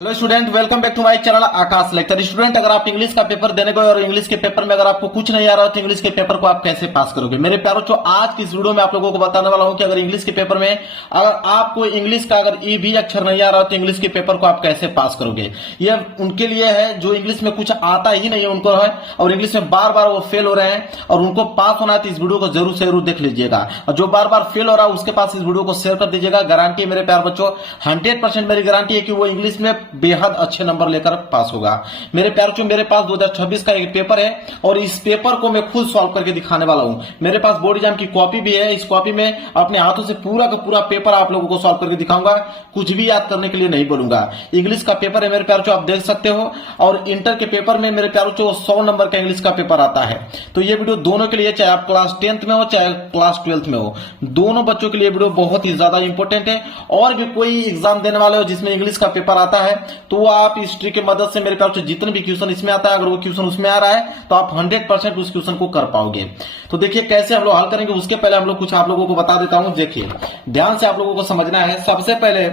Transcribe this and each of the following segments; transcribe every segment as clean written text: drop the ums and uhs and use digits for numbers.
Hello student, welcome back to my channel Akash lecture. Student, अगर आप English का paper देने गए और इंग्लिश के पेपर में अगर आपको कुछ नहीं आ रहा तो इंग्लिश के पेपर को आप कैसे पास करोगे। मेरे प्यारों, जो आज की इस वीडियो में आप लोगों को बताने वाला हूं कि अगर इंग्लिश के पेपर में अगर आपको इंग्लिश का अगर ई भी अक्षर नहीं आ रहा तो इंग्लिश के पेपर को आप कैसे पास करोगे। ये उनके लिए है जो इंग्लिश में कुछ आता ही नहीं है उनको है, और इंग्लिश में बार बार वो फेल हो रहे हैं और उनको पास होना है तो इस वीडियो को जरूर से जरूर देख लीजिएगा। और जो बार बार फेल हो रहा है उसके पास इस वीडियो को शेयर कर दीजिएगा। गारंटी मेरे प्यार बच्चों, 100% मेरी गारंटी है कि वो इंग्लिश में बेहद अच्छे नंबर लेकर पास होगा। मेरे प्यारों, मेरे पास 2026 का एक पेपर है और इस पेपर को मैं खुद सॉल्व करके दिखाने वाला हूं। मेरे पास बोर्ड एग्जाम की कॉपी भी है। इस कॉपी में अपने हाथों से पूरा का पूरा पेपर आप लोगों को सॉल्व करके दिखाऊंगा। कुछ भी याद करने के लिए नहीं बोलूंगा। इंग्लिश का पेपर है मेरे प्यारों, आप देख सकते हो। और इंटर के पेपर में मेरे प्यारों 100 नंबर का इंग्लिश का पेपर आता है। तो ये वीडियो दोनों के लिए, चाहे आप क्लास 10th में हो चाहे क्लास 12th में हो, दोनों बच्चों के लिए वीडियो बहुत ही ज्यादा इंपॉर्टेंट है। और भी कोई एग्जाम देने वाले हो जिसमें इंग्लिश का पेपर आता है तो वो आप हिस्ट्री की मदद से मेरे प्यार जितने भी क्वेश्चन इसमें आता है, अगर वो क्वेश्चन उसमें आ रहा है तो आप 100% उस क्वेश्चन को कर पाओगे। तो देखिए कैसे हम लोग हल करेंगे। उसके पहले हम लोग कुछ आप लोगों को बता देता हूं। देखिए ध्यान से आप लोगों को समझना है। सबसे पहले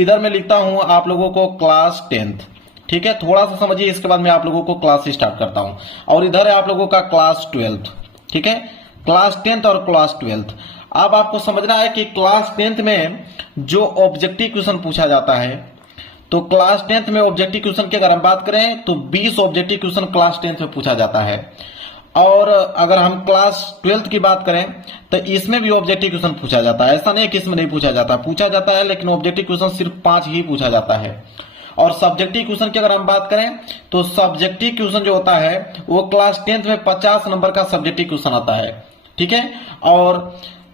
इधर मैं लिखता हूं आप लोगों को क्लास 10th, ठीक है। थोड़ा सा समझिए, इसके बाद मैं आप लोगों को क्लास स्टार्ट करता हूं। और इधर है आप लोगों का क्लास 12th, ठीक है। क्लास 10th और क्लास 12th। अब आपको समझना है कि क्लास 10th में जो ऑब्जेक्टिव क्वेश्चन पूछा जाता है, तो क्लास 10th में ऑब्जेक्टिव क्वेश्चन की अगर हम बात करें तो 20 ऑब्जेक्टिव क्वेश्चन क्लास 10th में पूछा जाता है। और अगर हम क्लास 12th की बात करें तो इसमें भी ऑब्जेक्टिव क्वेश्चन पूछा जाता है। ऐसा नहीं कि इसमें नहीं पूछा जाता है, लेकिन ऑब्जेक्टिव क्वेश्चन सिर्फ 5 ही पूछा जाता है। और सब्जेक्टिव क्वेश्चन की अगर हम बात करें तो सब्जेक्टिव क्वेश्चन जो होता है वो क्लास 10th में 50 नंबर का सब्जेक्टिव क्वेश्चन आता है, ठीक है। और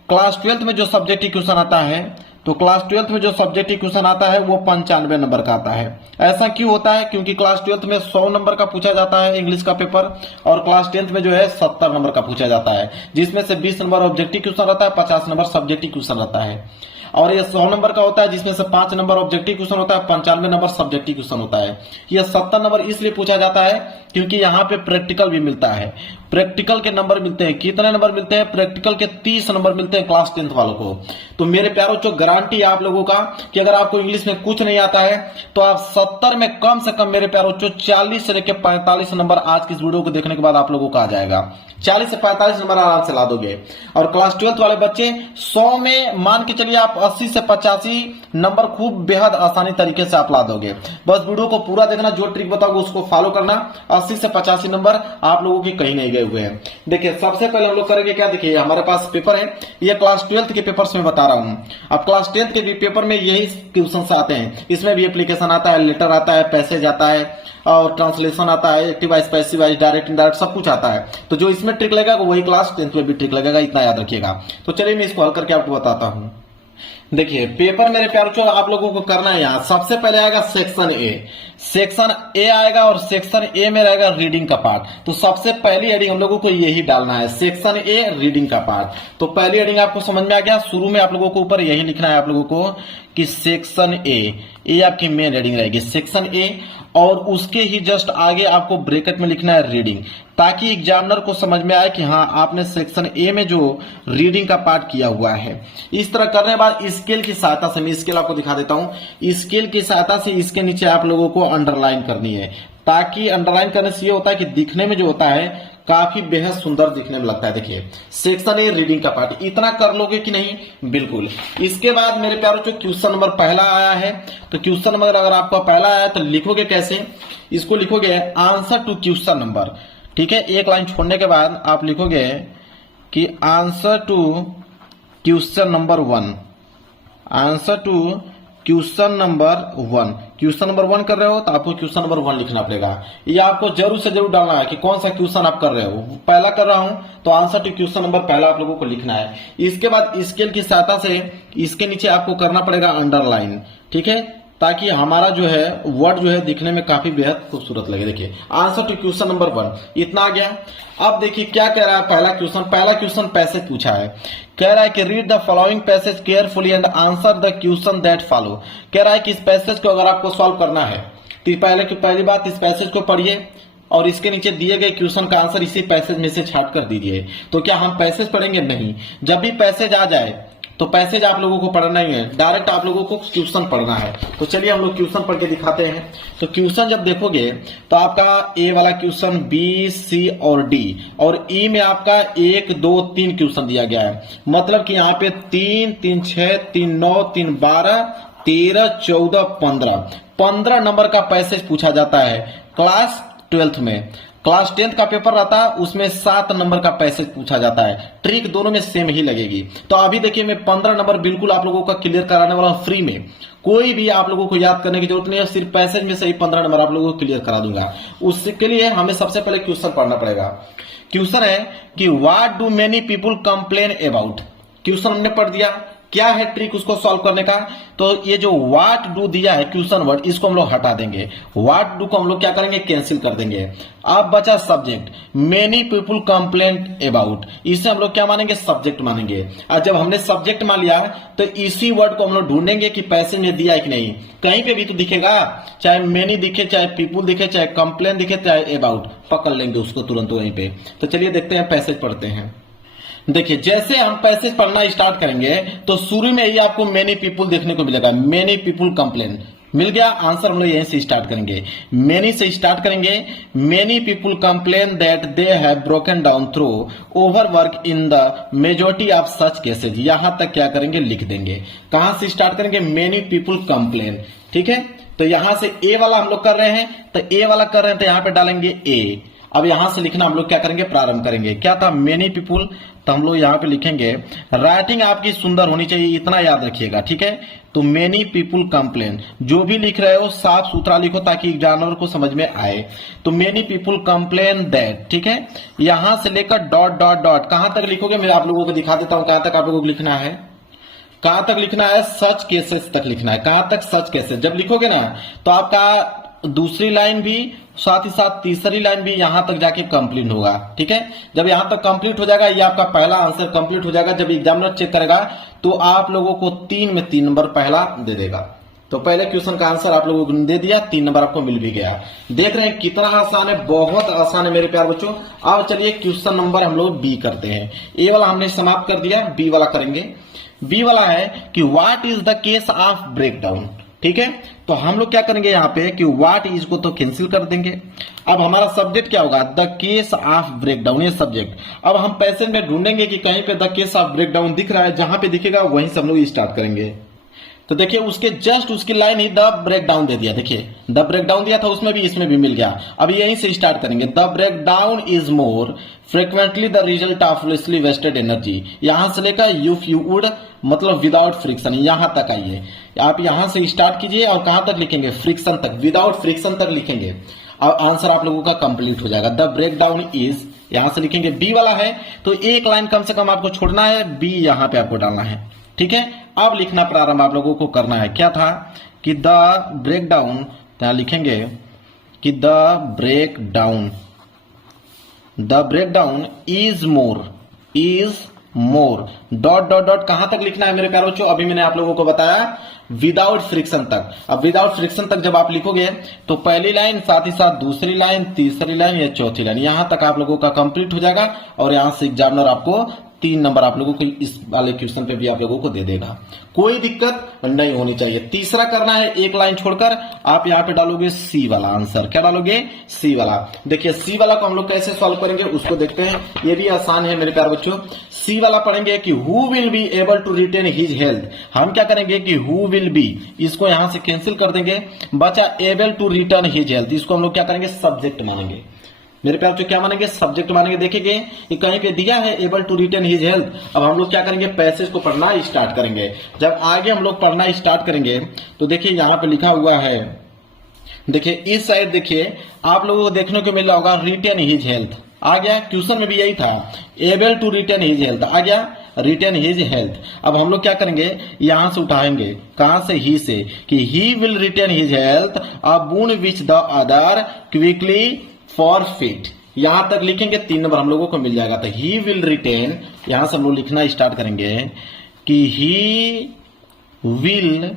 क्लास 12th में जो सब्जेक्टिव क्वेश्चन आता है, तो क्लास 12th में जो सब्जेक्टिव क्वेश्चन आता है वो 95 नंबर का आता है। ऐसा क्यों होता है? क्योंकि क्लास 12th में 100 नंबर का पूछा जाता है इंग्लिश का पेपर, और क्लास 10th में जो है 70 नंबर का पूछा जाता है, जिसमें से 20 नंबर ऑब्जेक्टिव क्वेश्चन रहता है, 50 नंबर सब्जेक्टिव क्वेश्चन रहता है। और ये 100 नंबर का होता है जिसमें से 5 नंबर ऑब्जेक्टिव क्वेश्चन होता है, 95 नंबर सब्जेक्टिव क्वेश्चन होता है। ये 70 नंबर इसलिए पूछा जाता है क्योंकि यहाँ पे प्रैक्टिकल भी मिलता है। प्रैक्टिकल के नंबर मिलते हैं। कितने नंबर मिलते हैं? प्रैक्टिकल के 30 नंबर मिलते हैं क्लास 10th वालों को। तो मेरे प्यारों, जो गारंटी है आप लोगों का कि अगर आपको इंग्लिश में कुछ नहीं आता है तो आप 70 में कम से कम मेरे प्यारों 40 से लेकर 45 नंबर आज की इस वीडियो को देखने के बाद आप लोगों का आ जाएगा। 40 से 45 नंबर आराम से ला दोगे। और क्लास 12th वाले बच्चे 100 में मान के चलिए आप 80 से 85 नंबर खूब बेहद आसानी तरीके से आप ला दोगे। बस वीडियो को पूरा देखना, जो ट्रिक बताओगे उसको फॉलो करना। 80 से 85 नंबर आप लोगों की कहीं नहीं गए हुए हैं। देखिए सबसे पहले हम लोग करेंगे क्या, देखिए हमारे पास पेपर है, ये क्लास 12th के पेपर में बता रहा हूं। अब क्लास 10th के भी पेपर में यही क्वेश्चन से आते हैं। इसमें भी एप्लीकेशन आता है, लेटर आता है, पैसेज आता है, और ट्रांसलेशन आता है, active voice, passive wise, direct indirect सब कुछ आता है। तो जो इसमें ट्रिक लगेगा वही क्लास 10th में भी ट्रिक लगेगा, इतना याद रखिएगा। तो चलिए मैं इसको हल करके आपको बताता हूं। देखिए पेपर मेरे प्यारों आप लोगों को करना है। यहाँ सबसे पहले आएगा सेक्शन ए। सेक्शन ए आएगा और सेक्शन ए में रहेगा रीडिंग का पार्ट। तो सबसे पहली हेडिंग हम लोगों को यही डालना है, सेक्शन ए रीडिंग का पार्ट। तो पहली हेडिंग आपको समझ में आ गया। शुरू में आप लोगों को ऊपर यही लिखना है आप लोगों को कि सेक्शन ए आपकी मेन हेडिंग रहेगी, सेक्शन ए। और उसके ही जस्ट आगे आपको ब्रैकेट में लिखना है रीडिंग, ताकि एग्जामिनर को समझ में आए कि हाँ आपने सेक्शन ए में जो रीडिंग का पार्ट किया हुआ है। इस तरह करने के बाद स्केल की सहायता से, मैं स्केल आपको दिखा देता हूं। स्केल की सहायता से इसके नीचे आप लोगों को अंडरलाइन करनी है, ताकि अंडरलाइन करने से ये होता है कि दिखने में जो होता है काफी बेहद सुंदर दिखने में लगता है। देखिए सेक्शन ए रीडिंग का पार्ट, इतना कर लोगे कि नहीं? बिल्कुल। इसके बाद मेरे प्यारों जो क्वेश्चन नंबर पहला आया है, तो क्वेश्चन नंबर अगर आपका पहला आया तो लिखोगे कैसे? इसको लिखोगे आंसर टू क्वेश्चन नंबर, ठीक है। एक लाइन छोड़ने के बाद आप लिखोगे कि answer to question number 1, answer to question number 1। Question number 1 कर रहे हो तो आपको क्वेश्चन नंबर 1 लिखना पड़ेगा। ये आपको जरूर से जरूर डालना है कि कौन सा क्वेश्चन आप कर रहे हो। पहला कर रहा हूं तो आंसर टू क्वेश्चन नंबर पहला आप लोगों को लिखना है। इसके बाद स्केल की सहायता से इसके नीचे आपको करना पड़ेगा अंडरलाइन, ठीक है, ताकि हमारा जो है वर्ड जो है दिखने में काफी बेहद खूबसूरत लगे। देखिए आंसर टू क्वेश्चन नंबर 1 इतना आ गया। अब देखिए क्या कह रहा है पहला क्वेश्चन पैसेज पूछा है। कह रहा है कि read the following passage carefully and answer the question that follow. कह रहा है कि इस पैसेज को अगर आपको सॉल्व करना है तो पहली बात इस पैसेज को पढ़िए और इसके नीचे दिए गए क्वेश्चन का आंसर इसी पैसेज में से छाट कर दीजिए। तो क्या हम पैसेज पढ़ेंगे? नहीं। जब भी पैसेज आ जाए तो पैसेज आप लोगों को पढ़ना ही है, डायरेक्ट आप लोगों को क्वेश्चन पढ़ना है। तो चलिए हम लोग क्वेश्चन पढ़ के दिखाते हैं। तो क्वेश्चन जब देखोगे तो आपका ए वाला क्वेश्चन, बी, सी और डी, और ई में आपका 1 2 3 क्वेश्चन दिया गया है। मतलब कि यहाँ पे 3 3 6 3 9 3 12 13 14 15 नंबर का पैसेज पूछा जाता है क्लास 12th में। क्लास 10th का पेपर रहता है उसमें 7 नंबर का पैसेज पूछा जाता है। ट्रिक दोनों में सेम ही लगेगी। तो अभी देखिए मैं 15 नंबर बिल्कुल आप लोगों का क्लियर कराने वाला हूं फ्री में। कोई भी आप लोगों को याद करने की जरूरत नहीं है, सिर्फ पैसेज में से ही 15 नंबर आप लोगों को क्लियर करा दूंगा। उसके लिए हमें सबसे पहले क्वेश्चन पढ़ना पड़ेगा। क्वेश्चन है कि what do many people complain about. Question हमने पढ़ दिया, क्या है ट्रिक उसको सॉल्व करने का। तो ये जो व्हाट डू दिया है क्वेश्चन वर्ड, इसको हम लोग हटा देंगे। व्हाट डू को हम लोग क्या करेंगे, कैंसिल कर देंगे। अब बचा subject, many people complaint about, इसे हम लोग क्या मानेंगे, सब्जेक्ट मानेंगे। और जब हमने सब्जेक्ट मान लिया तो इसी वर्ड को हम लोग ढूंढेंगे कि पैसेज में दिया है कि नहीं। कहीं पे भी तो दिखेगा, चाहे मेनी दिखे, चाहे पीपुल दिखे, चाहे कंप्लेन दिखे, चाहे अबाउट, पकड़ लेंगे उसको तुरंत वहीं पे। तो चलिए देखते हैं, पैसेज पढ़ते हैं। देखिए जैसे हम पैसेज पढ़ना स्टार्ट करेंगे तो शुरू में ही आपको मेनी पीपुल देखने को मिलेगा। मेनी पीपुल कंप्लेन मिल गया, आंसर हम लोग यहीं से स्टार्ट करेंगे। मेनी से स्टार्ट करेंगे। Many people complain that they have broken down through overwork in the majority of such cases. यहां तक क्या करेंगे, लिख देंगे। कहां से स्टार्ट करेंगे, मेनी पीपुल कंप्लेन। ठीक है, तो यहां से ए वाला हम लोग कर रहे हैं, तो ए वाला कर रहे हैं तो यहां पे डालेंगे ए। अब यहां से लिखना हम लोग क्या करेंगे, प्रारंभ करेंगे। क्या था, मेनी पीपुल, तो हम लोग यहां पे लिखेंगे। राइटिंग आपकी सुंदर होनी चाहिए, इतना याद रखिएगा। ठीक है, तो मेनी पीपुल कंप्लेन, जो भी लिख रहे हो साफ सुथरा लिखो ताकि एग्जामिनर को समझ में आए। तो मेनी पीपुल कंप्लेन दैट, ठीक है, यहां से लेकर डॉट डॉट डॉट, कहां तक लिखोगे मैं आप लोगों को दिखा देता हूं कहां तक आप लोगों को लिखना है। कहां तक लिखना है, सच केसेस तक लिखना है। कहां तक, सच केसेस। जब लिखोगे ना तो आपका दूसरी लाइन भी साथ ही साथ तीसरी लाइन भी यहां तक जाके कंप्लीट होगा। ठीक है, जब यहां तक कंप्लीट हो जाएगा, ये आपका पहला आंसर कंप्लीट हो जाएगा। जब एग्जामिनर चेक करेगा तो आप लोगों को 3 में 3 नंबर पहला दे देगा। तो पहले क्वेश्चन का आंसर आप लोगों को दे दिया, 3 नंबर आपको मिल भी गया। देख रहे हैं कितना आसान है, बहुत आसान है मेरे प्यार बच्चों। अब चलिए क्वेश्चन नंबर हम लोग बी करते हैं। ए वाला हमने समाप्त कर दिया, बी वाला करेंगे। बी वाला है कि what is the case of breakdown. ठीक है, तो हम लोग क्या करेंगे यहाँ पे कि व्हाट इज को तो कैंसिल कर देंगे। अब हमारा सब्जेक्ट क्या होगा, द केस ऑफ ब्रेकडाउन, ये सब्जेक्ट। अब हम पैसेज में ढूंढेंगे कि कहीं पे द केस ऑफ ब्रेकडाउन दिख रहा है, जहां पे दिखेगा वहीं से हम लोग स्टार्ट करेंगे। तो देखिए उसके जस्ट उसकी लाइन ही द ब्रेकडाउन दे दिया। देखिए द ब्रेकडाउन दिया था उसमें भी, इसमें भी मिल गया। अब यहीं से स्टार्ट करेंगे। The breakdown is more frequently the result of lessly wasted energy. यहां से लेकर इफ यू वुड, मतलब विदाउट फ्रिक्शन, यहां तक आइए। आप यहां से स्टार्ट कीजिए और कहां तक लिखेंगे, फ्रिक्शन तक, विदाउट फ्रिक्शन तक लिखेंगे। अब आंसर आप लोगों का कंप्लीट हो जाएगा। द ब्रेकडाउन इज, यहां से लिखेंगे। बी वाला है तो एक लाइन कम से कम आपको छोड़ना है, बी यहां पे आपको डालना है। ठीक है, अब लिखना प्रारंभ आप लोगों को करना है। क्या था कि द ब्रेकडाउन, यहां लिखेंगे कि the breakdown is more dot dot dot, कहां तक लिखना है मेरे प्यारे बच्चों, अभी मैंने आप लोगों को बताया विदाउट फ्रिक्शन तक। अब विदाउट फ्रिक्शन तक जब आप लिखोगे तो पहली लाइन, साथ ही साथ दूसरी लाइन, तीसरी लाइन या चौथी लाइन, यहां तक आप लोगों का कंप्लीट हो जाएगा। और यहां से एग्जामिनर आपको 3 नंबर आप लोगों को इस वाले क्वेश्चन पे भी आप लोगों को दे देगा। कोई दिक्कत नहीं होनी चाहिए। तीसरा करना है, एक लाइन छोड़कर आप यहां पे डालोगे सी वाला आंसर। क्या डालोगे, सी वाला। देखिए सी वाला को हम लोग कैसे सॉल्व करेंगे उसको देखते हैं, ये भी आसान है मेरे प्यारे बच्चों। सी वाला पढ़ेंगे कि who will be able to retain his health. हम क्या करेंगे कि हु विल बी, इसको यहां से कैंसिल कर देंगे। बचा able to return his health, इसको हम लोग क्या करेंगे, सब्जेक्ट मानेंगे। मेरे प्यार बच्चों क्या मानेंगे, सब्जेक्ट मानेंगे। देखेंगे कि कहीं पे दिया है able to retain his health. अब हम लोग क्या करेंगे, पैसेज को पढ़ना स्टार्ट करेंगे। जब आगे हम लोग पढ़ना स्टार्ट करेंगे तो देखिए यहां पे लिखा हुआ है, देखिए इस साइड देखिए आप लोगों को देखने को मिल रहा होगा रिटेन हिज हेल्थ। आ गया, क्वेश्चन में भी यही था, able to retain his health आ गया, रिटेन हिज हेल्थ। अब हम लोग क्या करेंगे, यहां से उठाएंगे, कहां से, ही से, कि he will retain his health a boon which the other quickly forfeit. यहां तक लिखेंगे, 3 नंबर हम लोगों को मिल जाएगा। तो ही विल रिटेन, यहां से हम लोग लिखना स्टार्ट करेंगे कि ही विल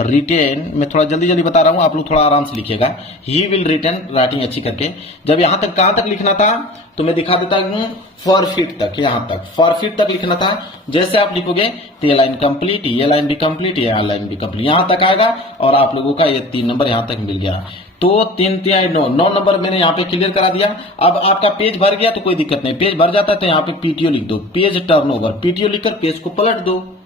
रिटेन, मैं थोड़ा जल्दी जल्दी बता रहा हूं, आप लोग थोड़ा आराम से लिखिएगा। ही विल रिटेन, राइटिंग अच्छी करके। जब यहां तक कहां तक लिखना था तो मैं दिखा देता हूं, फॉरफिट तक, यहां तक फॉरफिट तक लिखना था। जैसे आप लिखोगे तो ये लाइन कंप्लीट, ये लाइन भी कंप्लीट, ये लाइन भी कंप्लीट, यहां तक आएगा और आप लोगों का ये 3 नंबर यहां तक मिल गया। तो 3 3 9 9 नंबर मैंने यहाँ पे क्लियर करा दिया। अब आपका पेज भर गया तो कोई दिक्कत नहीं, पेज भर जाता है तो यहाँ पे पीटीओ लिख दो, पेज टर्नओवर, पीटीओ लिखकर पेज को पलट दो।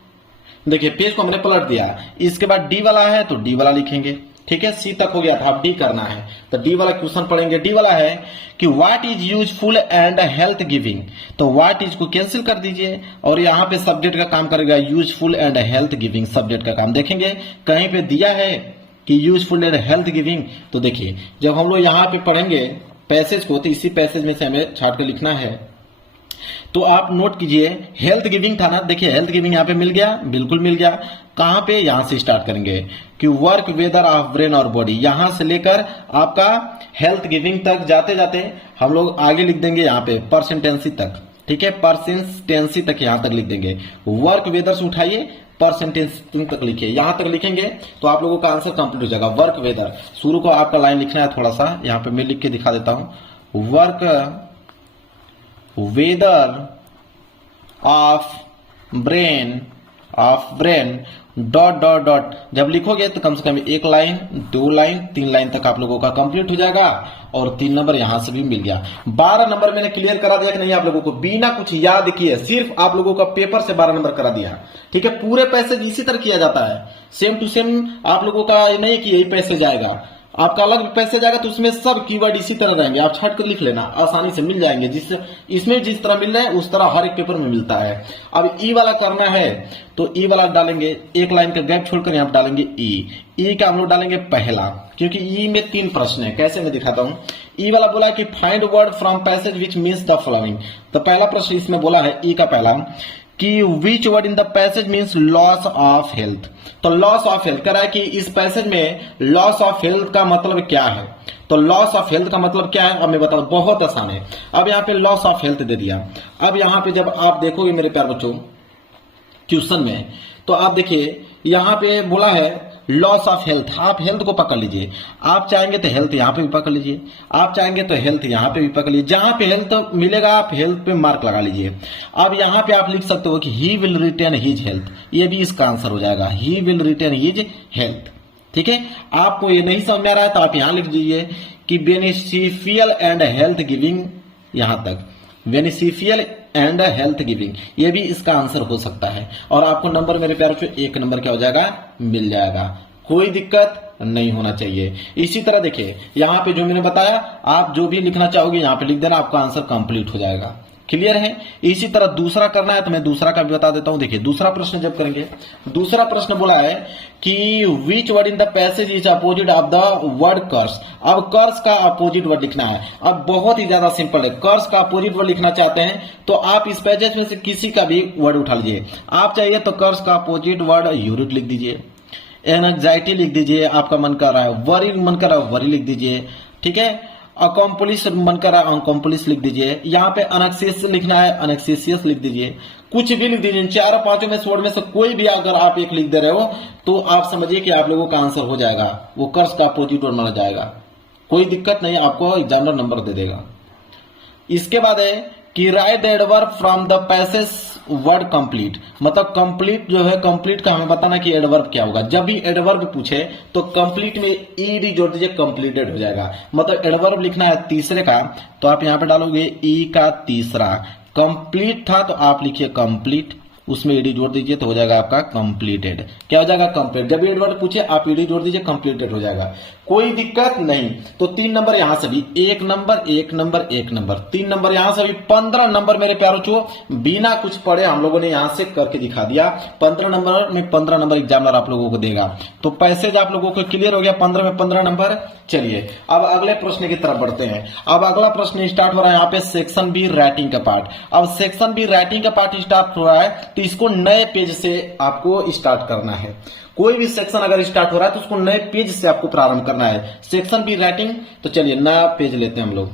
देखिए पेज को हमने पलट दिया। इसके बाद डी वाला है तो डी वाला लिखेंगे, ठीक है। सी तक हो गया था, अब डी करना है तो डी वाला क्वेश्चन पढ़ेंगे। डी वाला है कि what is useful and health giving, तो व्हाट इज को कैंसिल कर दीजिए और यहाँ पे सब्जेक्ट का काम करेगा, useful and health giving subject का काम। देखेंगे कहीं पे दिया है कि यूजफुल एंड हेल्थ गिविंग, तो देखिए जब हम लोग यहाँ पे पढ़ेंगे पैसेज को तो इसी पैसेज में से हमें छाट कर लिखना है। तो आप नोट कीजिए, हेल्थ गिविंग था ना, देखिए हेल्थ गिविंग यहाँ पे मिल गया, बिल्कुल मिल गया। कहां पे, यहां से स्टार्ट करेंगे कि वर्क वेदर ऑफ ब्रेन और बॉडी, यहां से लेकर आपका हेल्थ गिविंग तक जाते जाते हम लोग आगे लिख देंगे यहाँ पे परसेंटेंसी तक, ठीक है, परसेंटेंसी तक यहां तक लिख देंगे। वर्क वेदर से उठाइए परसेंटेज तक लिखिए, यहां तक लिखेंगे तो आप लोगों का आंसर कंप्लीट हो जाएगा। वर्क वेदर शुरू को आपका लाइन लिखना है थोड़ा सा, यहां पे मैं लिख के दिखा देता हूं, work whether of brain dot dot dot, जब लिखोगे तो कम से कम 1 लाइन 2 लाइन 3 लाइन तक आप लोगों का कंप्लीट हो जाएगा और 3 नंबर यहां से भी मिल गया। 12 नंबर मैंने क्लियर करा दिया कि नहीं आप लोगों को, बिना कुछ याद किए सिर्फ आप लोगों का पेपर से 12 नंबर करा दिया, ठीक है। पूरे पैसेज इसी तरह किया जाता है, सेम टू सेम आप लोगों का नहीं कि यही पैसेज आएगा, आपका अलग पैसे जाएगा तो उसमें सब कीवर्ड इसी तरह रहेंगे, आप छट कर लिख लेना, आसानी से मिल जाएंगे। इसमें जिस तरह मिल रहा है उस तरह हर एक पेपर में मिलता है। अब ई वाला करना है तो ई वाला डालेंगे, 1 लाइन का गैप छोड़कर यहां पर डालेंगे ई का हम लोग डालेंगे पहला, क्योंकि ई में 3 प्रश्न है। कैसे मैं दिखाता हूं। ई वाला बोला कि find word from passage which means the following, तो पहला प्रश्न इसमें बोला है ई का पहला कि which word in the passage means loss of health, तो लॉस ऑफ हेल्थ कह रहा है कि इस पैसेज में लॉस ऑफ हेल्थ का मतलब क्या है, तो लॉस ऑफ हेल्थ का मतलब क्या है अब मैं बता दूं, बहुत आसान है। अब यहाँ पे लॉस ऑफ हेल्थ दे दिया। अब यहाँ पे जब आप देखोगे मेरे प्यार बच्चों क्वेश्चन में, तो आप देखिए यहाँ पे बोला है लॉस ऑफ हेल्थ, आप हेल्थ को पकड़ लीजिए, आप चाहेंगे तो हेल्थ यहाँ पे भी पकड़ लीजिए, आप चाहेंगे तो हेल्थ यहाँ पे भी पकड़ लीजिए, जहां पे हेल्थ मिलेगा आप हेल्थ पे मार्क लगा लीजिए। अब यहाँ पे आप लिख सकते हो कि he will retain his health, ये भी इसका आंसर हो जाएगा, he will retain his health, ठीक है। आपको ये नहीं समझ में आ रहा है तो आप यहां लिख दीजिए कि बेनिफिशियल एंड हेल्थ गिविंग, यहां तक बेनिफिशियल एंड हेल्थ गिविंग, ये भी इसका आंसर हो सकता है। और आपको नंबर मेरे प्यारे बच्चों 1 नंबर क्या हो जाएगा, मिल जाएगा, कोई दिक्कत नहीं होना चाहिए। इसी तरह देखिए यहाँ पे जो मैंने बताया, आप जो भी लिखना चाहोगे यहाँ पे लिख देना, आपका आंसर कंप्लीट हो जाएगा। क्लियर है। इसी तरह दूसरा करना है तो मैं दूसरा का भी बता देता हूं। देखिए दूसरा प्रश्न जब करेंगे, दूसरा प्रश्न बोला है कि which word in the passage is opposite of the word curse. अब कर्स का अपोजिट वर्ड लिखना है। अब बहुत ही ज्यादा सिंपल है, कर्स का अपोजिट वर्ड लिखना चाहते हैं तो आप इस पैसेज में से किसी का भी वर्ड उठा लीजिए। आप चाहिए तो कर्स का अपोजिट वर्ड यूरिट लिख दीजिए, एंजाइटी लिख दीजिए, आपका मन कर रहा है वरी, मन कर रहा है वरी लिख दीजिए, ठीक है। अकॉम्प्लिश मन कर रहा है अनकॉम्प्लिश लिख दीजिए, यहाँ पे अनएक्सेस लिखना है अनएक्सेसियस लिख दीजिए, कुछ भी लिख दीजिए। चारों पांचों में से वर्ड में से कोई भी अगर आप एक लिख दे रहे हो तो आप समझिए कि आप लोगों का आंसर हो जाएगा, वो कर्स का अपोजिट वर्ड माना जाएगा, कोई दिक्कत नहीं, आपको एग्जामिनर नंबर दे देगा। इसके बाद है कि right the adverb from the passage word complete, मतलब कंप्लीट जो है, कंप्लीट का हमें बताना कि एडवर्ब क्या होगा। जब भी एडवर्ब पूछे तो कंप्लीट में ईडी जोड़ दीजिए, कंप्लीटेड हो जाएगा। मतलब एडवर्ब लिखना है तीसरे का तो आप यहां पे डालोगे ई का तीसरा, कंप्लीट था तो आप लिखिए कंप्लीट, उसमें ईडी जोड़ दीजिए तो हो जाएगा आपका कंप्लीटेड। क्या हो जाएगा, कंप्लीट। जब एडवर्ब पूछे आप ईडी जोड़ दीजिए, कंप्लीटेड हो जाएगा, कोई दिक्कत नहीं। तो 3 नंबर यहां से भी, 1 नंबर 1 नंबर 1 नंबर, 3 नंबर यहां से भी, 15 नंबर मेरे प्यारों चो बिना कुछ पढ़े हम लोगों ने यहां से करके दिखा दिया। 15 नंबर में 15 नंबर एग्जामिनर आप लोगों को देगा। तो पैसेज आप लोगों को क्लियर हो गया, 15 में 15 नंबर। चलिए अब अगले प्रश्न की तरफ बढ़ते हैं। अब अगला प्रश्न स्टार्ट हो रहा है यहाँ पे सेक्शन बी राइटिंग का पार्ट। अब सेक्शन बी राइटिंग का पार्ट स्टार्ट हो रहा है तो इसको नए पेज से आपको स्टार्ट करना है। कोई भी सेक्शन अगर स्टार्ट हो रहा है तो उसको नए पेज से आपको प्रारंभ करना है। सेक्शन बी राइटिंग, तो चलिए नया पेज लेते हैं हम लोग।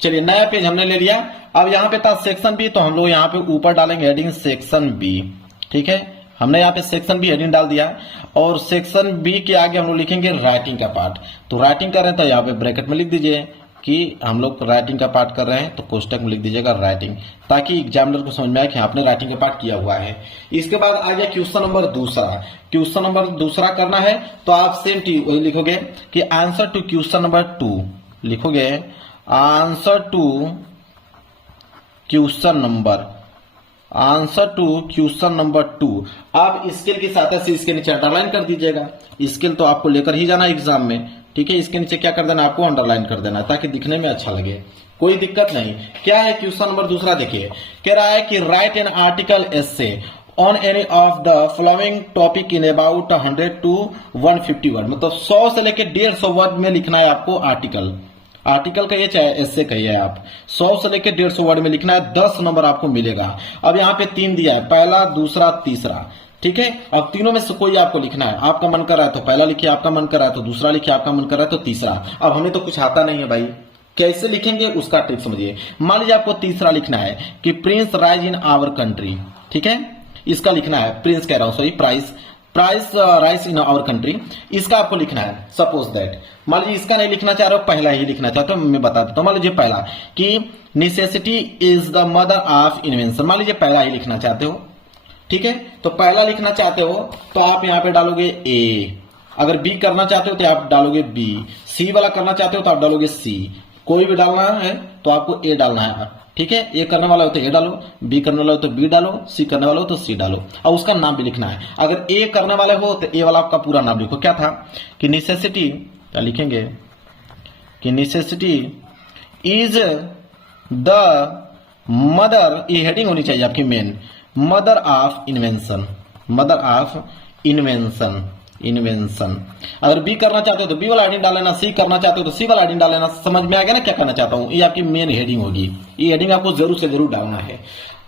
चलिए नया पेज हमने ले लिया। अब यहाँ पे था सेक्शन बी तो हम लोग यहाँ पे ऊपर डालेंगे हेडिंग सेक्शन बी, ठीक है। हमने यहाँ पे सेक्शन बी हेडिंग डाल दिया और सेक्शन बी के आगे हम लोग लिखेंगे राइटिंग का पार्ट। तो राइटिंग कर रहे हैं तो यहाँ पे ब्रैकेट में लिख दीजिए कि हम लोग राइटिंग का पार्ट कर रहे हैं, तो कोष्टक में लिख दीजिएगा राइटिंग, ताकि एग्जामिनर को समझ में आए कि आपने राइटिंग का पार्ट किया हुआ है। इसके बाद आ गया क्वेश्चन नंबर दूसरा। क्वेश्चन नंबर दूसरा करना है तो आप सेम वही लिखोगे कि आंसर टू क्वेश्चन नंबर 2 लिखोगे, आंसर टू क्वेश्चन नंबर 2। आप स्केल की सहायता से इसके नीचे अंडरलाइन कर दीजिएगा। स्केल तो आपको लेकर ही जाना एग्जाम में, ठीक है। इसके नीचे क्या कर देना, आपको अंडरलाइन कर देना ताकि दिखने में अच्छा लगे, कोई दिक्कत नहीं। क्या है क्वेश्चन नंबर दूसरा, देखिए कह रहा है कि right an article essay on any of the following topic in about 100 to 150 word, मतलब 100 से लेकर 150 वर्ड में लिखना है आपको आर्टिकल कहिए चाहे एसे कहिए, आप 100 से लेकर 150 वर्ड में लिखना है। 10 नंबर आपको मिलेगा। अब यहाँ पे 3 दिया है, पहला, दूसरा, तीसरा, ठीक है। अब तीनों में से कोई आपको लिखना है। आपका मन कर रहा है तो पहला लिखिए, आपका मन कर रहा है तो दूसरा लिखिए, आपका मन कर रहा है तो तीसरा। अब हमें तो कुछ आता नहीं है भाई, कैसे लिखेंगे उसका टिप समझिए। मान लीजिए आपको तीसरा लिखना है कि prince rise in our country, ठीक है, इसका लिखना है, प्रिंस कह रहा हूं sorry, price rise in our country, इसका आपको लिखना है। सपोज दैट मान लीजिए इसका नहीं लिखना चाह रहे हो, पहला ही लिखना चाहते हो, मैं बता देता हूं। मान लीजिए पहला कि necessity is the mother of invention, मान लीजिए पहला ही लिखना चाहते हो, ठीक है। तो पहला लिखना चाहते हो तो आप यहां पे डालोगे ए, अगर बी करना चाहते हो तो आप डालोगे बी, सी वाला करना चाहते हो तो आप डालोगे सी, कोई भी डालना है तो आपको ए डालना है, ठीक है। ए करने वाला हो तो ए डालो, बी करने वाला हो तो बी डालो, सी करने वाला हो तो सी डालो, और उसका नाम भी लिखना है। अगर ए करने वाले हो तो ए वाला आपका पूरा नाम लिखो। क्या था कि नेसेसिटी, क्या लिखेंगे कि नेसेसिटी इज द मदर, ये हेडिंग होनी चाहिए आपकी main, mother of invention, invention. अगर बी करना चाहते हो तो बी वाला हेडिंग डाल लेना, सी करना चाहते हो तो सी वाला हेडिंग डाल लेना। समझ में आ गया ना क्या करना चाहता हूं, ये आपकी मेन हेडिंग होगी, ये हेडिंग आपको जरूर से जरूर डालना है।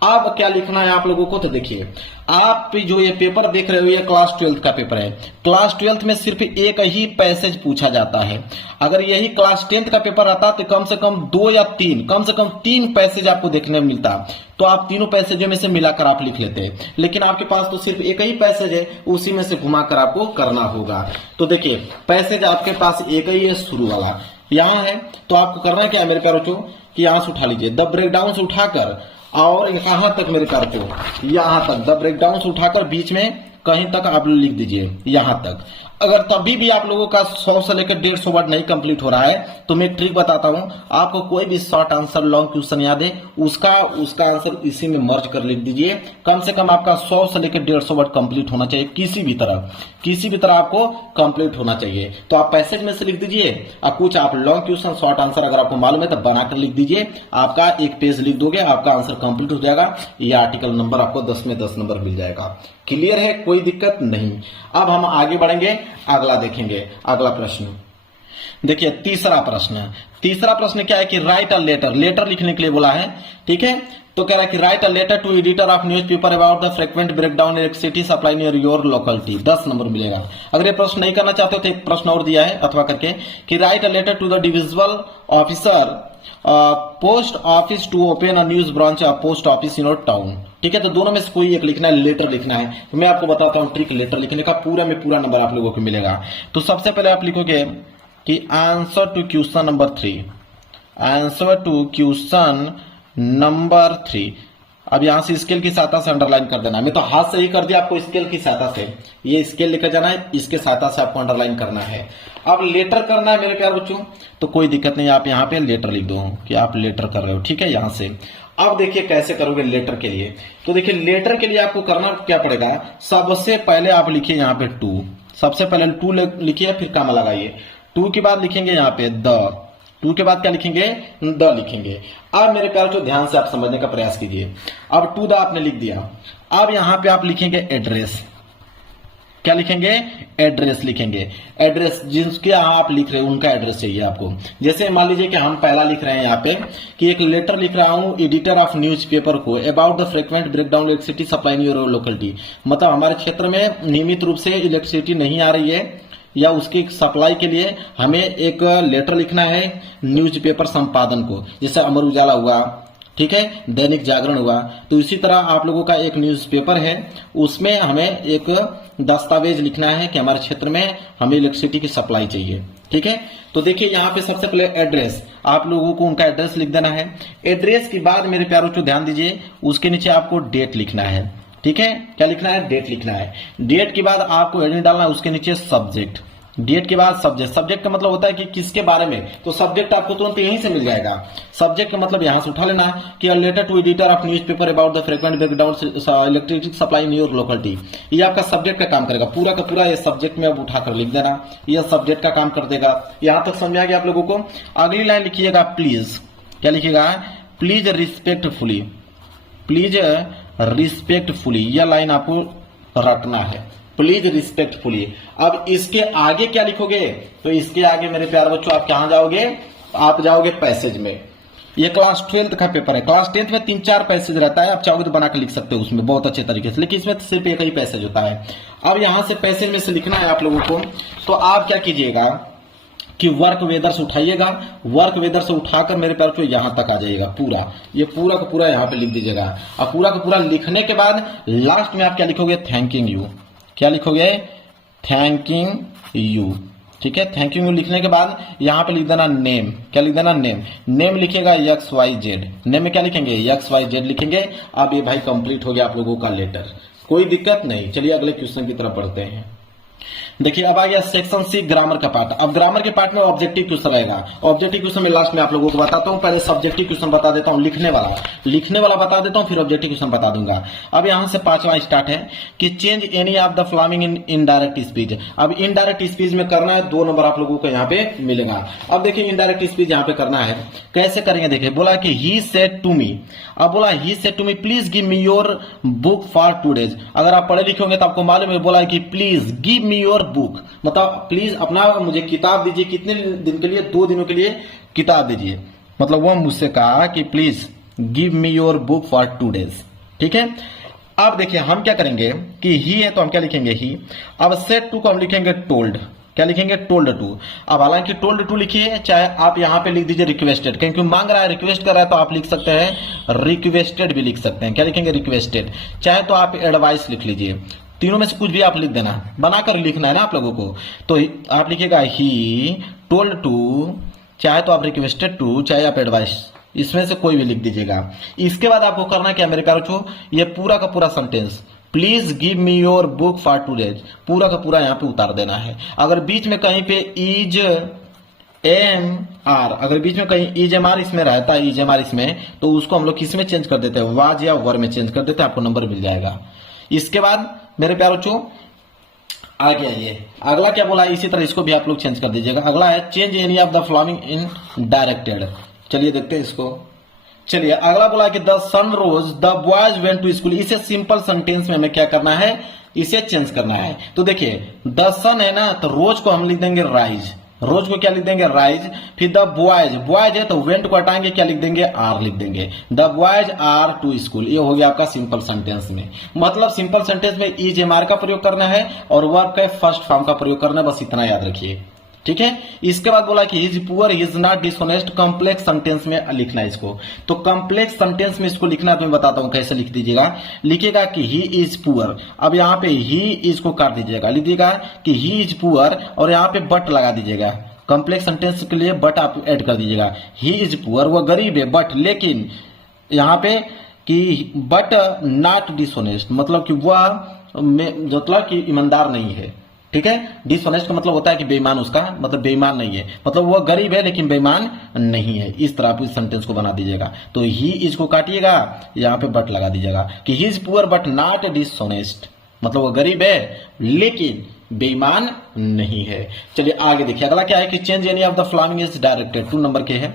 अब क्या लिखना है आप लोगों को, तो देखिए आप जो ये पेपर देख रहे हो ये क्लास 12 का पेपर है। क्लास 12 में सिर्फ एक ही पैसेज पूछा जाता है। अगर यही क्लास 10 का पेपर आता तो कम से कम 2 या 3, कम से कम 3 पैसेज आपको देखने में मिलता, तो आप तीनों पैसेजों में से मिलाकर आप लिख लेते। लेकिन आपके पास तो सिर्फ एक ही पैसेज है, उसी में से घुमाकर आपको करना होगा। तो देखिए पैसेज आपके पास एक ही है, शुरू वाला यहां है। तो आपको करना क्या है मेरे प्यारों को, कि यहां से उठा लीजिए, द ब्रेकडाउन से उठाकर और यहां तक मेरे प्यार को, यहां तक द ब्रेकडाउन से उठाकर बीच में कहीं तक आप लिख दीजिए, यहां तक। अगर तभी भी आप लोगों का 100 से लेकर 150 वर्ड नहीं कंप्लीट हो रहा है तो मैं ट्रिक बताता हूं। आपको कोई भी शॉर्ट आंसर लॉन्ग क्वेश्चन याद है, उसका आंसर इसी में मर्ज कर लिख दीजिए। कम से कम आपका 100 से लेकर 150 वर्ड कंप्लीट होना चाहिए, किसी भी तरह आपको कंप्लीट होना चाहिए। तो आप पैसेज में से लिख दीजिए, और कुछ आप लॉन्ग क्वेश्चन शॉर्ट आंसर अगर आपको मालूम है तो बनाकर लिख दीजिए। आपका एक पेज लिख दोगे, आपका आंसर कंप्लीट हो जाएगा। ये आर्टिकल नंबर आपको 10 में 10 नंबर मिल जाएगा। क्लियर है, कोई दिक्कत नहीं। अब हम आगे बढ़ेंगे, अगला देखेंगे। अगला प्रश्न देखिए, तीसरा प्रश्न क्या है कि राइट अ लेटर लिखने के लिए बोला है, ठीक है। तो कह रहा है कि write a letter to editor of newspaper about the frequent breakdown electricity supply near your locality, 10 number मिलेगा। अगर ये प्रश्न नहीं करना चाहते हो तो एक प्रश्न और दिया है अथवा करके कि write a letter to the divisible officer post office to open a news branch of post office in your town, ठीक है। तो दोनों में से कोई एक लिखना है, लेटर लिखना है। तो मैं आपको बताता हूं ट्रिक लेटर लिखने का, पूरा में पूरा नंबर आप लोगों को मिलेगा। तो सबसे पहले आप लिखोगे कि answer to question number 3, answer to question number 3। अब यहां से स्केल की सहायता से अंडरलाइन कर देना। मैं तो हाथ से ही कर दिया, आपको स्केल की सहायता से, ये स्केल लेकर जाना है, इसके सहायता से आपको अंडरलाइन करना है। अब लेटर करना है मेरे प्यारे बच्चों, तो कोई दिक्कत नहीं, आप यहाँ पे लेटर लिख दो कि आप लेटर कर रहे हो, ठीक है। यहां से अब देखिए कैसे करोगे लेटर के लिए। तो देखिए लेटर के लिए आपको करना क्या पड़ेगा, सबसे पहले आप लिखिए यहाँ पे 2, सबसे पहले 2 लिखिए, फिर कॉमा लगाइए। 2 के बाद लिखेंगे यहाँ पे द, 2 के बाद क्या लिखेंगे, द लिखेंगे। अब मेरे प्यारे को ध्यान से आप समझने का प्रयास कीजिए। अब 2 द आपने लिख दिया। अब यहां पे आप लिखेंगे एड्रेस, क्या लिखेंगे, एड्रेस लिखेंगे। एड्रेस जिसके यहां आप लिख रहे हैं उनका एड्रेस चाहिए आपको। जैसे मान लीजिए कि हम पहला लिख रहे हैं यहाँ पे कि एक लेटर लिख रहा हूं एडिटर ऑफ न्यूज़पेपर को about the frequent breakdown electricity supply in your locality, मतलब हमारे क्षेत्र में नियमित रूप से इलेक्ट्रिसिटी नहीं आ रही है या उसकी सप्लाई के लिए हमें एक लेटर लिखना है न्यूज़पेपर संपादन को, जैसे अमर उजाला हुआ, ठीक है, दैनिक जागरण हुआ। तो इसी तरह आप लोगों का एक न्यूज़पेपर है, उसमें हमें एक दस्तावेज लिखना है कि हमारे क्षेत्र में हमें इलेक्ट्रिसिटी की सप्लाई चाहिए। ठीक है, तो देखिए यहाँ पे सबसे पहले एड्रेस, आप लोगों को उनका एड्रेस लिख देना है। एड्रेस के बाद मेरे प्यारों को ध्यान दीजिए, उसके नीचे आपको डेट लिखना है। ठीक है, क्या लिखना है? डेट लिखना है। डेट के बाद आपको हेडिंग डालना है, उसके नीचे सब्जेक्ट। डेट के बाद सब्जेक्ट। सब्जेक्ट का मतलब होता है कि किसके बारे में, तो सब्जेक्ट आपको तुरंत यहीं से मिल जाएगा। सब्जेक्ट का मतलब यहां से उठा लेना कि a letter to editor of newspaper about the frequent breakdown electricity supply in your locality. ये आपका सब्जेक्ट का काम करेगा, पूरा का पूरा ये सब्जेक्ट में अब उठाकर लिख देना, ये सब्जेक्ट का काम कर देगा। यहां तक समझ आ गया आप लोगों को। अगली लाइन लिखिएगा प्लीज। क्या लिखिएगा? Please respectfully. प्लीज रिस्पेक्टफुली, यह लाइन आपको रटना है, प्लीज रिस्पेक्टफुली। अब इसके आगे क्या लिखोगे? तो इसके आगे मेरे प्यारे बच्चों आप कहां जाओगे? आप जाओगे पैसेज में। ये क्लास 12 का पेपर है। क्लास 10 में 3-4 पैसेज रहता है, आप चाहोगे तो बना के लिख सकते हो उसमें बहुत अच्छे तरीके से, लेकिन इसमें सिर्फ एक ही पैसेज होता है। अब यहां से पैसेज में से लिखना है आप लोगों को। तो आप क्या कीजिएगा कि वर्क वेदर से उठाइएगा, वर्क वेदर से उठाकर मेरे प्यार को यहां तक आ जाइएगा पूरा, ये पूरा का पूरा यहां पे लिख दीजिएगा। अब पूरा का पूरा लिखने के बाद लास्ट में आप क्या लिखोगे? Thanking you. क्या लिखोगे? Thanking you. ठीक है, थैंक यू लिखने के बाद यहां पे लिख देना नेम। क्या लिख देना? नेम। नेम लिखिएगा XYZ। नेम में क्या लिखेंगे? XYZ लिखेंगे। अब ये भाई कंप्लीट हो गया आप लोगों का लेटर, कोई दिक्कत नहीं। चलिए अगले क्वेश्चन की तरफ बढ़ते हैं। देखिए अब आ गया सेक्शन सी, ग्रामर का पार्ट। अब ग्रामर के पार्ट में ऑब्जेक्टिव क्वेश्चन रहेगा। ऑब्जेक्टिव क्वेश्चन में लास्ट में आप लोगों को बताता हूं, पहले सब्जेक्टिव क्वेश्चन बता देता हूं, लिखने वाला बता देता हूं, फिर ऑब्जेक्टिव क्वेश्चन बता दूंगा। अब यहां से 5वां स्टार्ट है कि change any of the following in indirect speech. अब इनडायरेक्ट स्पीच में करना है, 2 नंबर आप लोगों को यहाँ पे मिलेगा। अब देखिए इनडायरेक्ट स्पीच यहाँ पे करना है, कैसे करेंगे? देखिए बोला कि ही सेड टू मी। अब बोला he said to me please give me your book for 2 days। अगर आप पढ़े लिखे होंगे तो आपको मालूम है, बोला है कि please give me your book, मतलब प्लीज अपना मुझे किताब दीजिए। कितने दिन के लिए? 2 दिनों के लिए किताब दीजिए। मतलब वो मुझसे कहा कि please give me your book for 2 days। ठीक है, अब देखिए हम क्या करेंगे कि ही है तो हम क्या लिखेंगे? ही। अब सेड टू को हम लिखेंगे टोल्ड। क्या लिखेंगे? Told to. अब हालांकि टोल्ड टू लिखिए, चाहे आप यहां पे लिख दीजिए रिक्वेस्टेड, क्योंकि मांग रहा है, रिक्वेस्ट कर रहा है, तो आप लिख सकते हैं रिक्वेस्टेड भी लिख सकते हैं। क्या लिखेंगे? रिक्वेस्टेड। चाहे तो आप एडवाइस लिख लीजिए, तीनों में से कुछ भी आप लिख देना, बनाकर लिखना है ना आप लोगों को। तो आप लिखिएगा ही टोल्ड टू, चाहे तो आप रिक्वेस्टेड टू, चाहे आप एडवाइस, इसमें से कोई भी लिख दीजिएगा। इसके बाद आपको करना क्या मेरे प्यारों, ये पूरा का पूरा sentence please give me your book for 2 days पूरा का पूरा यहाँ पे उतार देना है। अगर बीच में कहीं पे इज एम आर, अगर बीच में कहीं इज एम आर इसमें रहता है, इज एम आर इसमें, तो उसको हम लोग किस में चेंज कर देते हैं? वाज या वर में चेंज कर देते हैं, आपको नंबर मिल जाएगा। इसके बाद मेरे प्यारों बच्चों आ गया ये अगला क्या बोला है, इसी तरह इसको भी आप लोग चेंज कर दीजिएगा। अगला है change any of the following in directed. चलिए देखते हैं इसको। चलिए अगला बोला कि the sun rose the boys went to school. इसे सिंपल सेंटेंस में हमें क्या करना है? इसे चेंज करना है। तो देखिए द सन है ना, तो रोज को हम लिख देंगे राइज। रोज को क्या लिख देंगे? राइज। फिर द बॉयज, बॉयज है तो वेंट को हटाएंगे, क्या लिख देंगे? आर लिख देंगे। The boys are to school. ये हो गया आपका सिंपल सेंटेंस में। मतलब सिंपल सेंटेंस में इज एम आर का प्रयोग करना है और वर्ब का फर्स्ट फॉर्म का प्रयोग करना है, बस इतना याद रखिए। ठीक है, इसके बाद बोला कि is poor is not dishonest. Complex sentence में लिखना है इसको। तो कॉम्प्लेक्स सेंटेंस में इसको लिखना तो मैं बताता हूं कैसे लिख दीजिएगा। लिखिएगा कि ही इज पुअर। अब यहाँ पे ही इज को काट दीजिएगा, लिखिएगा कि ही इज पुअर और यहाँ पे बट लगा दीजिएगा। कॉम्प्लेक्स सेंटेंस के लिए बट आप ऐड कर दीजिएगा। ही इज पुअर, वो गरीब है, बट लेकिन यहाँ पे कि बट नॉट डिसऑनेस्ट, मतलब कि वह मतलब कि ईमानदार नहीं है। ठीक है, डिसऑनेस्ट का मतलब होता है कि बेईमान, उसका मतलब बेईमान नहीं है, मतलब वो गरीब है लेकिन बेईमान नहीं है। इस तरह आप इस सेंटेंस को बना दीजिएगा। तो ही इज को काटिएगा, यहाँ पे बट लगा दीजिएगा कि he is poor but not dishonest, मतलब वो गरीब है लेकिन बेईमान नहीं है। चलिए आगे देखिए अगला क्या है कि change any of the following is directed. 2 number के है।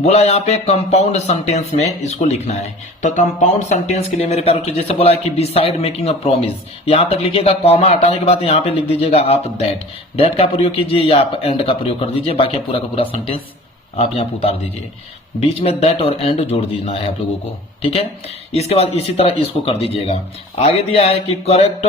बोला यहाँ पे कंपाउंड सेंटेंस में इसको लिखना है। तो कंपाउंड सेंटेंस के लिए मेरे प्यारों, जैसे बोला है कि बिसाइड मेकिंग अ प्रॉमिस, यहां तक लिखिएगा। कॉमा हटाने के बाद यहाँ पे लिख दीजिएगा आप दैट। दैट का प्रयोग कीजिए या आप एंड का प्रयोग कर दीजिए, बाकी पूरा का पूरा सेंटेंस आप यहाँ पे उतार दीजिए। बीच में दैट और एंड जोड़ देना है आप लोगों को। ठीक है, इसके बाद इसी तरह इसको कर दीजिएगा। आगे दिया है कि correct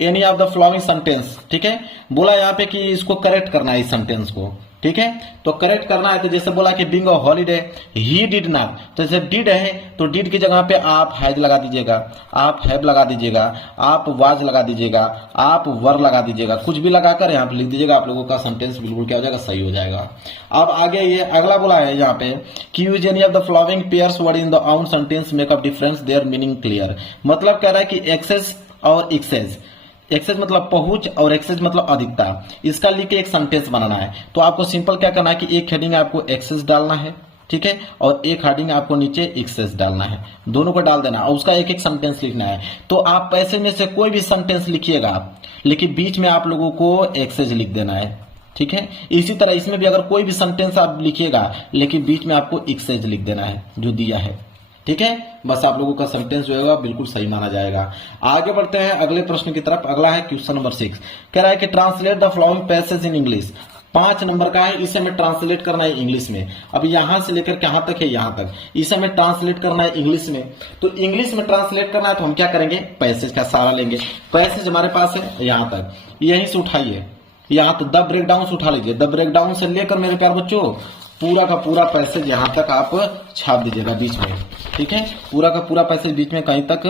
any of the following sentence. ठीक है, बोला यहाँ पे कि इसको करेक्ट करना है इस सेंटेंस को। ठीक है। तो करेक्ट करना है, तो जैसे बोला कि being a holiday he did not, तो जैसे डिड है तो डिड की जगह पे आप हैज लगा दीजिएगा, आप हैव लगा दीजिएगा, आप वाज लगा दीजिएगा, आप वर लगा दीजिएगा, कुछ भी लगाकर यहाँ पे लिख दीजिएगा, आप लोगों का सेंटेंस बिल्कुल क्या हो जाएगा, सही हो जाएगा। अब आगे ये अगला बोला है यहाँ पे कि use any of the following pairs word in the own sentence make a difference their meaning clear. मतलब कह रहा है कि एक्सेस और एक्सेस, एक्सेस मतलब पहुंच और एक्सेस मतलब अधिकता, इसका लिख के एक सेंटेंस बनाना है। तो आपको सिंपल क्या करना है कि एक हेडिंग आपको एक्सेस डालना है, ठीक है, और एक हेडिंग आपको नीचे एक्सेस डालना है, दोनों को डाल देना और उसका एक एक सेंटेंस लिखना है। तो आप पैसे में से कोई भी सेंटेंस लिखिएगा, लेकिन बीच में आप लोगों को एक्सेस लिख देना है, ठीक है। इसी तरह इसमें भी अगर कोई भी सेंटेंस आप लिखिएगा, लेकिन बीच में आपको एक्सेस लिख देना है जो दिया है, ठीक है। बस आप लोगों का सेंटेंस जो है बिल्कुल सही माना जाएगा। आगे बढ़ते हैं अगले प्रश्न की तरफ। अगला है क्वेश्चन नंबर 6, कह रहा है कि translate the following passage in English. 5 number का है, इसे हमें ट्रांसलेट करना है इंग्लिश में। अब यहां से लेकर कहां तक है, यहां तक, इसे हमें ट्रांसलेट करना है इंग्लिश में। तो इंग्लिश में ट्रांसलेट करना है तो हम क्या करेंगे, पैसेज का सहारा लेंगे। पैसेज हमारे पास है यहां तक, यहीं से उठाइए, यहां तो द ब्रेकडाउन से उठा लीजिए। द ब्रेकडाउन से लेकर मेरे प्यार बच्चों पूरा का पूरा पैसेज यहां तक आप छाप दीजिएगा बीच में, ठीक है। पूरा का पूरा पैसेज बीच में कहीं तक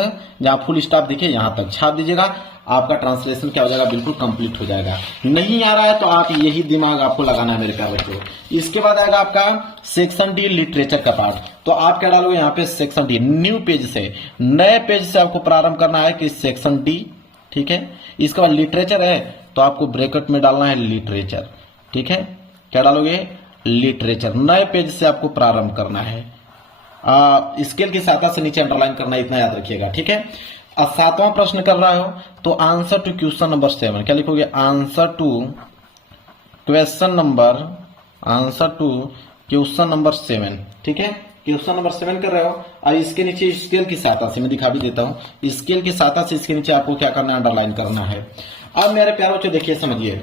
जहां फुल स्टॉप दिखे यहां तक छाप दीजिएगा। आपका ट्रांसलेशन क्या हो जाएगा, बिल्कुल कंप्लीट हो जाएगा। नहीं आ रहा है तो आप यही दिमाग आपको लगाना है मेरे प्यारे बच्चों। इसके बाद आएगा आपका सेक्शन डी लिटरेचर का पार्ट। तो आप क्या डालोगे यहाँ पे सेक्शन डी, न्यू पेज से, नए पेज से आपको प्रारंभ करना है कि सेक्शन डी, ठीक है। इसके बाद लिटरेचर है तो आपको ब्रैकेट में डालना है लिटरेचर, ठीक है। क्या डालोगे, लिटरेचर। नए पेज से आपको प्रारंभ करना है, स्केल की सहायता से नीचे अंडरलाइन करना है, इतना याद रखिएगा, ठीक है। 7वां प्रश्न कर रहा हो तो आंसर टू क्वेश्चन नंबर 7 क्या लिखोगे, आंसर टू क्वेश्चन नंबर 7, ठीक है। क्वेश्चन नंबर 7 कर रहे हो और इसके नीचे स्केल की सहायता से मैं दिखा भी देता हूं, स्केल की सहायता से इसके नीचे आपको क्या करना है, अंडरलाइन करना है। अब मेरे प्यारे बच्चों देखिए समझिए,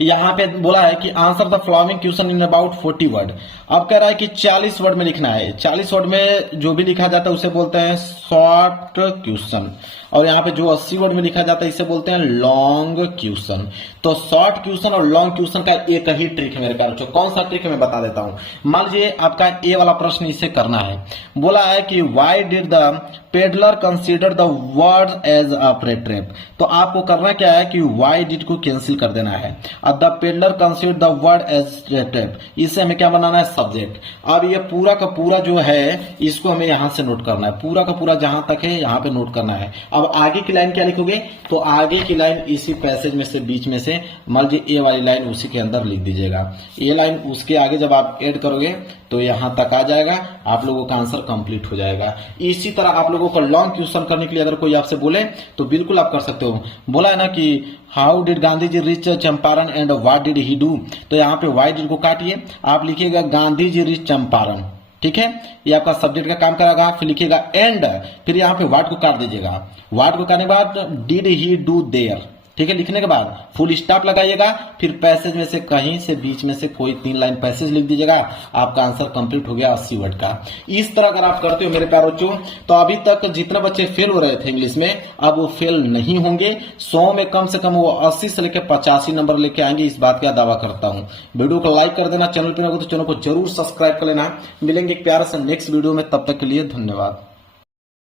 यहां पे बोला है कि answer the following question in about 40 word. अब कह रहा है कि 40 वर्ड में लिखना है। 40 वर्ड में जो भी लिखा जाता है उसे बोलते हैं शॉर्ट क्वेश्चन, और यहाँ पे जो 80 वर्ड में लिखा जाता है इसे बोलते हैं लॉन्ग क्वेश्चन। तो शॉर्ट क्वेश्चन और लॉन्ग क्वेश्चन का एक ही ट्रिक है मेरे प्यारे बच्चों। कौन सा ट्रिक है मैं बता देता हूं। मान लीजिए आपका ए वाला प्रश्न इसे करना है, बोला है कि why did the peddler consider the word as a trap. तो आपको करना क्या है कि व्हाई डिड को कैंसिल कर देना है, अब the peddler consider the word as trap, इससे हमें क्या बनाना है, सब्जेक्ट। अब ये पूरा का पूरा जो है इसको हमें यहां से नोट करना है, पूरा का पूरा जहां तक है यहां पे नोट करना है। अब आगे की लाइन क्या लिखोगे, तो आगे की लाइन इसी पैसेज में से बीच में से मान लीजिए ए वाली लाइन उसी के अंदर लिख दीजिएगा। ये लाइन उसके आगे जब आप ऐड करोगे तो यहां तक आ जाएगा, आप लोगों का आंसर कंप्लीट हो जाएगा। इसी तरह आप लोगों को लॉन्ग क्वेश्चन करने के लिए अगर कोई आपसे बोले तो बिल्कुल आप कर सकते हो। बोला है ना कि how did Gandhi ji reach Champaran and what did he do, तो यहाँ पे व्हाई डिड को काटिए, आप लिखिएगा गांधी जी रीच चंपारण, ठीक है। ये आपका सब्जेक्ट का काम करेगा। फिर लिखिएगा एंड, फिर यहाँ पे व्हाट को काट दीजिएगा। व्हाट को काटने के बाद डिड ही डू देयर, ठीक है। लिखने के बाद फुल स्टॉप लगाइएगा, फिर पैसेज में से कहीं से बीच में से कोई 3 लाइन पैसेज लिख दीजिएगा, आपका आंसर कंप्लीट हो गया 80 वर्ड का। इस तरह अगर आप करते हो मेरे प्यारे बच्चों, तो अभी तक जितने बच्चे फेल हो रहे थे इंग्लिश में अब वो फेल नहीं होंगे। 100 में कम से कम वो 80 से लेकर 85 नंबर लेके आएंगे, इस बात का दावा करता हूं। वीडियो को लाइक कर देना, चैनल पर तो चैनल को जरूर सब्सक्राइब कर लेना। मिलेंगे एक प्यारा सा नेक्स्ट वीडियो में, तब तक के लिए धन्यवाद।